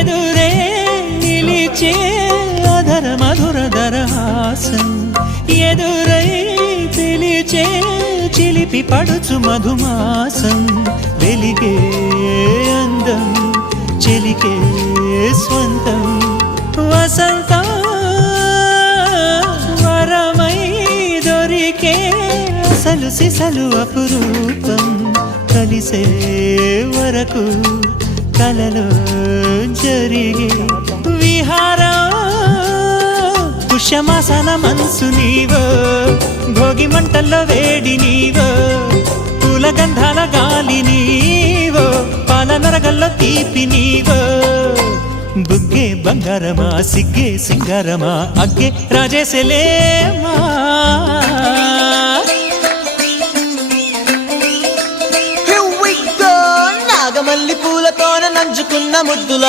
ఎదురే నిలిచే అధర మధుర దరహాసం ఎదురై పిలిచే చిలిపి పడుచు మధుమాసం వెలిగే అందం చెలికే స్వంతం వసంతం వరమై దొరికే అసలు సిసలు అపురూపం కలిసే వరకు కలలో జరిగే విహారం పుష్యమాసన మనసు నీవో భోగి మంటల్లో వేడి నీవో పూల గంధాల గాలి నీవో పాల నరగల్లో తీపి నీవో బుగ్గే బంగారమా సిగ్గే సింగారమా అగ్గే రాజేసలేమా నాగమల్లి పూలతోన నంచుకున్న ముద్దుల